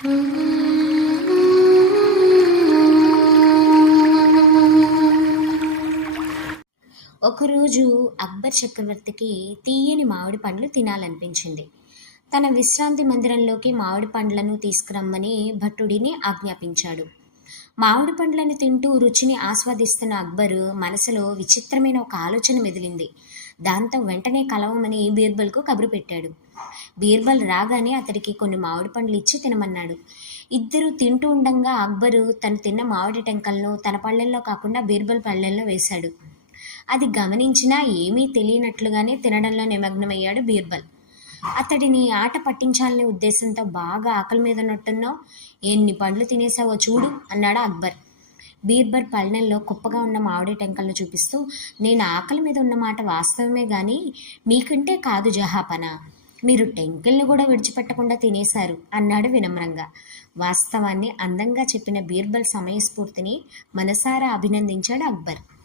ఒకరోజు అక్బర్ చక్రవర్తికి తీయని మామిడి పండ్లు తినాలనిపించింది. తన విశ్రాంతి మందిరంలోకి మామిడి పండ్లను తీసుకురమ్మని భట్టుడిని ఆజ్ఞాపించాడు. మామిడి పండ్లను తింటూ రుచిని ఆస్వాదిస్తున్న అక్బరు మనసులో విచిత్రమైన ఒక ఆలోచన మెదిలింది. దాంతో వెంటనే కలవమని బీర్బల్కు కబురు పెట్టాడు. బీర్బల్ రాగానే అతడికి కొన్ని మామిడి పండ్లు ఇచ్చి తినమన్నాడు. ఇద్దరు తింటూ ఉండంగా అక్బరు తను తిన్న మామిడి టెంకలను తన పళ్ళెల్లో కాకుండా బీర్బల్ పళ్ళెల్లో వేశాడు. అది గమనించినా ఏమీ తెలియనట్లుగానే తినడంలో నిమగ్నమయ్యాడు బీర్బల్. అతడిని ఆట పట్టించాలనే ఉద్దేశంతో బాగా ఆకలి మీద ఉన్నట్టున్నావు ఎన్ని పండ్లు తినేసావో చూడు అన్నాడు అక్బర్. బీర్బల్ పళ్ళెంలో కుప్పగా ఉన్న మామిడి టెంకలను చూపిస్తూ నేను ఆకలి మీద ఉన్న మాట వాస్తవమే కానీ మీకంటే కాదు జహాపన. మీరు టెంకిల్ని కూడా విడిచిపెట్టకుండా తినేశారు అన్నాడు వినమ్రంగా. వాస్తవాన్ని అందంగా చెప్పిన బీర్బల్ సమయస్ఫూర్తిని మనసారా అభినందించాడు అక్బర్.